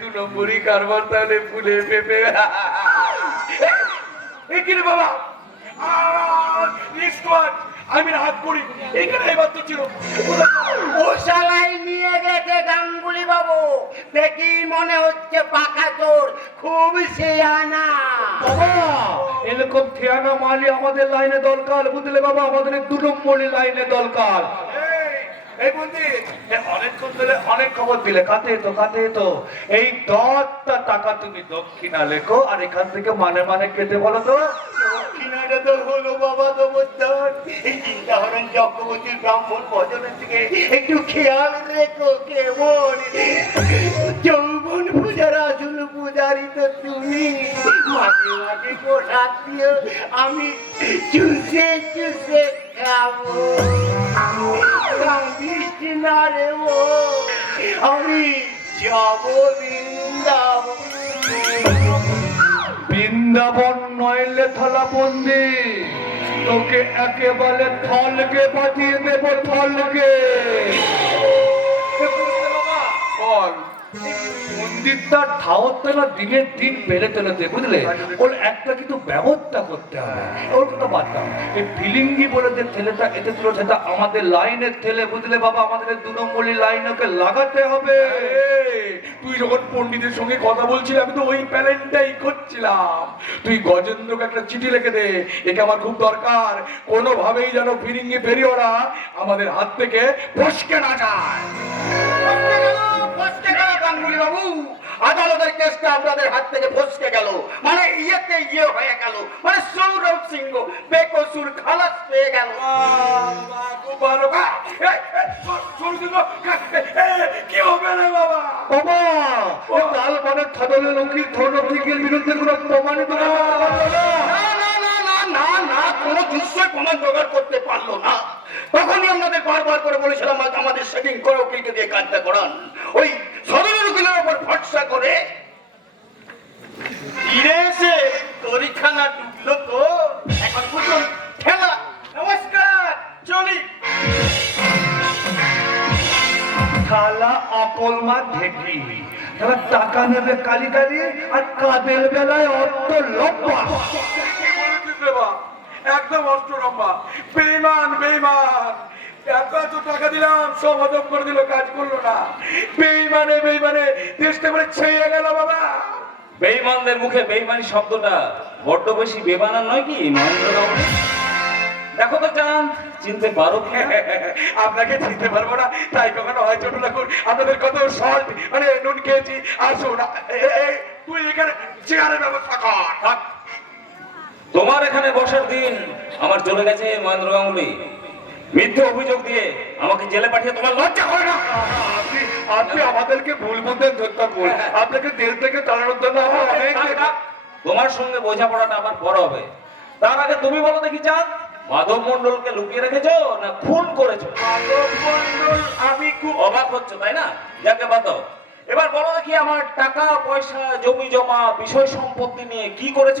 দু নম্বরই কারবার তাহলে ফুলে পেপে। এ বাবা? আমি হাত করি। এইখানে এবার তো ছিল মশালাই নিয়ে গেছে গাঙ্গুলি বাবু। দেখি মনে হচ্ছে পাকা চোর। খুব শেয়ানা। এরকম ঠিয়ানা মালি আমাদের লাইনে দরকার। বুঝলে বাবা? আমাদের দু নম্বরই লাইনে দরকার। এই, অনেক খবর দিলে কাতে কাতে এই দশটা টাকা তুমি দক্ষিণা লেখো আর এখান থেকে মানে মানে বলো তো। তো হলো বাবা ব্রাহ্মণ একটু খেয়াল রেখো কেমন? পূজার আসল পূজারি তো তুমি। মাঝে মাঝে আমি চুষে চুষে খাব। না রে ও আমি যাব বৃন্দাবন বৃন্দাবন নইলে থালা বন্দি তোকে একেবারে থলকে পাঠিয়ে দেবো থলকে বল ঠাওরটা না দিনের দিন বেড়ে চলেছে বুঝলে? ওর একটা কিন্তু ব্যবস্থা করতে হবে। ওর কথা বাদ এই ফিলিঙ্গি বলে যে ছেলেটা এসেছিল সেটা আমাদের লাইনের ছেলে, বুঝলে বাবা? আমাদের দু নম্বরই লাইন ওকে লাগাতে হবে। তুই যখন পন্ডিতের সঙ্গে কথা বলছিলি, আমি তো ওই প্যালেনটাই করছিলাম। তুই গজেন্দ্রকে একটা চিঠি লিখে দে, একে আমার খুব দরকার। কোনোভাবেই যেন ফিরিঙ্গি ফেরি ওরা আমাদের হাত থেকে ফসকে না যায় ফসকে গেল গাঙ্গুলি বাবু আদালতের আপনাদের হাত থেকে ফসকে গেল। মানে ইয়েতে ইয়ে হয়ে গেল। মানে সৌরভ সিংহ বেকসুর খালাস পেয়ে গেল। কা- হবে রে বাবা বাবা। এই লাল থাদলের উকিল ধর্মদিকের বিরুদ্ধে কোনো প্রমাণিত না। না না না না না না কোনো দৃশ্যই প্রমাণ জোগাড় করতে পারল না। তখনই আমাদের বারবার করে বলেছিলাম আমাদের সেটিং করে উকিলকে দিয়ে কাজটা করান। ওই সদরের উকিলের উপর ভরসা করে তরিখানা ডুবলো তো এখন বুঝুন ঠেলা নমস্কার চলি শালা অকল মা ঢেকি। এবার টাকা নেবে কালি কালি আর কাদের বেলায় অত লম্বা। কি বলেছিস রে বাপ? একদম বেইমান বেইমান। এত এত টাকা দিলাম সব হজম করে দিল কাজ করল না। বেইমানে বেইমানে দেশটা করে ছেয়ে গেল বাবা। বেইমানদের মুখে বেইমানি শব্দটা বড্ড বেশি বেমানার নয় কি? মহেন্দ্রবাবু দেখো তো চাঁদ চিনতে পারো কি আপনাকে চিনতে পারব না তাই কখনো হয় ছোট লাগুন আপনাদের কত সল্ট মানে নুন খেয়েছি আসুন তুই এখানে চেয়ারের ব্যবস্থা কর। তোমার এখানে বসার দিন আমার চলে গেছে মহেন্দ্র গাঙ্গুলি মিথ্যে অভিযোগ দিয়ে আমাকে জেলে পাঠিয়ে তোমার লজ্জা করে না। আপনি আমাদেরকে ভুল বুঝতেন ভুল। আপনাকে জেল থেকে চালানোর জন্য আমার অনেক। তোমার সঙ্গে বোঝাপড়াটা আমার বড় হবে। তার আগে তুমি বলো দেখি চাঁদ মাধব মন্ডলকে লুকিয়ে রেখেছো না খুন করেছ? মাধব মণ্ডল, আমি খুব অবাক হচ্ছে তাই না? যাকে বাদ এবার বলো দেখি আমার টাকা পয়সা জমি জমা বিষয় সম্পত্তি নিয়ে কি করেছ?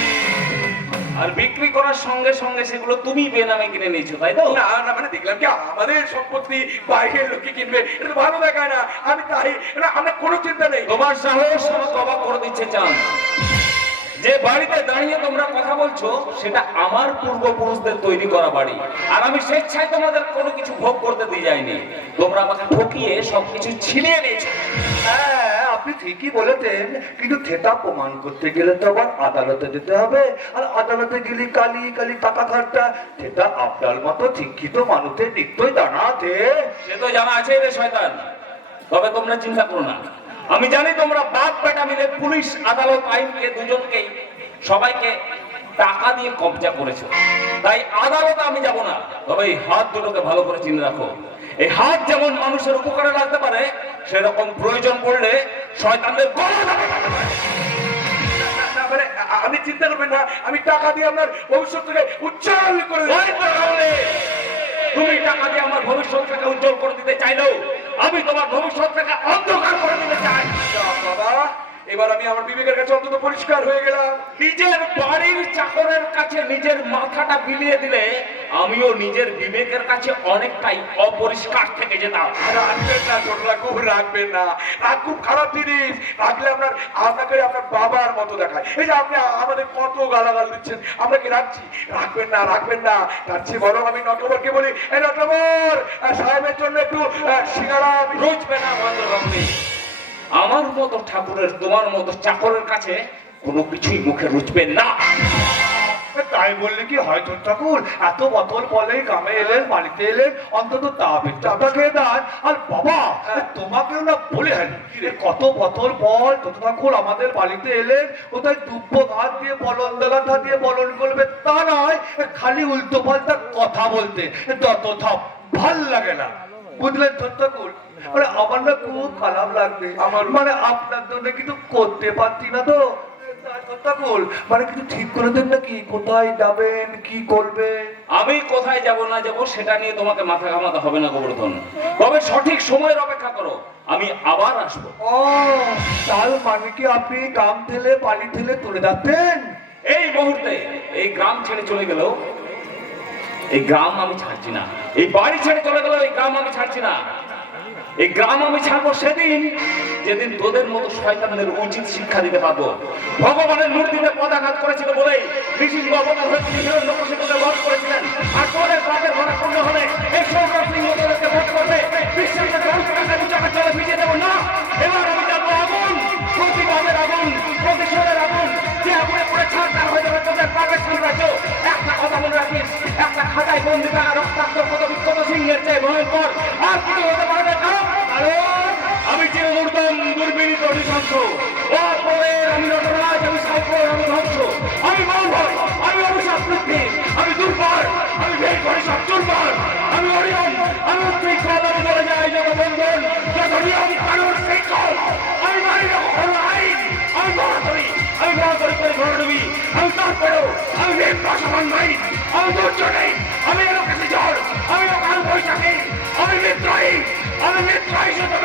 আর বিক্রি করার সঙ্গে সঙ্গে সেগুলো তুমি বেনামে কিনে নিয়েছো তাই তো? না না মানে দেখলাম কি আমাদের সম্পত্তি বাইরের লোকে কিনবে এটা ভালো দেখায় না আমি তাই না আমরা কোনো চিন্তা নেই। তোমার সাহস আমাকে অবাক করে দিচ্ছে চান। যে বাড়িতে দাঁড়িয়ে তোমরা কথা বলছো সেটা আমার পূর্বপুরুষদের তৈরি করা বাড়ি। আর আমি স্বেচ্ছায় তোমাদের কোনো কিছু ভোগ করতে দিয়ে যাইনি। তোমরা আমাকে ঠকিয়ে সবকিছু ছিনিয়ে নিয়েছো। হ্যাঁ আপনি ঠিকই বলেছেন, কিন্তু সেটা প্রমাণ করতে গেলে তো আবার আদালতে যেতে হবে। আর আদালতে গেলে কালি কালি টাকা খরচা, সেটা আপনার মতো শিক্ষিত মানুষের নিত্যই জানা আছে। সে তো জানা আছে রে শয়তান। তবে তোমরা চিন্তা করো না। আমি জানি তোমরা বাপ বেটা মিলে পুলিশ, আদালত, আইনকে দুজনকেই সবাইকে টাকা দিয়ে কবজা করেছ। তাই আদালতে আমি যাব না। তবে এই হাত দুটোকে ভালো করে চিনে রাখো। এই হাত যেমন মানুষের উপকারে লাগতে পারে সেরকম প্রয়োজন পড়লে শয়তানদের মানে আ- আপনি চিন্তা করবেন না আমি টাকা দিয়ে আপনার ভবিষ্যৎটাকে উজ্জ্বল করে। তুমি টাকা দিয়ে আমার ভবিষ্যৎটাকে উজ্জ্বল করে দিতে চাইলেও আমি তোমার ভবিষ্যৎটাকে অন্ধকার করে দিতে চাই। এবার আমি আমার বিবেকের কাছে অন্তত পরিষ্কার হয়ে গেলাম। নিজের বাড়ির চাকরের কাছে নিজের মাথাটা বিলিয়ে দিলে আমিও নিজের বিবেকের কাছে অনেকটাই অপরিষ্কার থেকে যেতাম। বাবার মতো দেখায়। এই যে আপনি আমাদের কত গালাগাল দিচ্ছেন, আমরা কি রাখছি? রাখবেন না রাখবেন না। তার চেয়ে বরং আমি নটবরকে বলি, এই নটবর সাহেবের জন্য একটু সিঙ্গারা আমি- না আমার মতো ঠাকুরের, তোমার মতো চাকরের কাছে কোনো কিছুই মুখে রুচবে না। তাই বললে কি হয় তোর ঠাকুর? এত বছর পরে গ্রামে এলেন, বাড়িতে এলেন, অন্তত তা বিদ্যাটা খেয়ে দেন আর বাবা, তোমাকেও না বলে হারি। কত বছর পর তোর ঠাকুর আমাদের বাড়িতে এলেন, কোথায় দুব্য ঘাট দিয়ে বলন দাগাঠা দিয়ে বলন করবে তা নয় খালি উল্টো পাল্টা কথা বলতে। যত থাপ ভালো লাগে না। বুঝলেন মানে আমার না খুব খারাপ লাগবে। আমার মানে আপনার জন্য কিছু করতে পারছি না তো। মানে কিছু ঠিক করে দেন নাকি কোথায় যাবেন? কি করবে? আমি কোথায় যাব না যাব সেটা নিয়ে তোমাকে মাথা ঘামাতে হবে না গোবর্ধন। তবে সঠিক সময়ের অপেক্ষা করো। আমি আবার আসব। ও তার মানে কি আপনি কাম থেলে বাড়ি থেলে তুলে যাচ্ছেন? এই মুহূর্তে এই গ্রাম ছেড়ে চলে গেল এই গ্রাম আমি ছাড়ছি না। এই বাড়ি ছেড়ে চলে গেল এই গ্রাম আমি ছাড়ছি না। এই গ্রাম আমি ছাড়বো সেদিন, যেদিন তোদের মতো শয়তানদের উচিত শিক্ষা দিতে পারব। ভগবানের মূর্তিতে পদাঘাত করেছিল হয়ে হিরণ্যকশিপুকে বধ করেছিলেন। আর তোদের পাপের হলে এই তোদেরকে বধ করবে। চলে ভিজে দেবো। না একটা খাতায় বন্দি থাকা রক্তাক্ত কত বিক্ষত সিংহের চেয়ে ভয়ঙ্কর আর কিছু হতে পারবে না কারণ আমি যে মুর্দম দুর্বিনীত নৃশংস অপরের আমি নটরাজ আমি সাইকোর আমি ধ্বংস আমি মৌভর আমি অভিশাপ পৃথ্বী আমি দুর্বল, আমি ভেদ করি সব দুর্বল। আমি অরিয়ম আমি উত্তেজনা আমি বলে যাই জগবন্ধন। যত নিয়ম কানুন শৃঙ্খল আমি মানি না কখনো আইন। আমি মহা করি আমি মহা করি ঘরে ডুবি আমি তারপরেও আমি ভেদ প্রশমন নাই আমি ধৈর্য নেই আমি ঝড় আমি অকাল বৈশাখী আমি মিত্রহীন আমি মিত্রহীন শুধু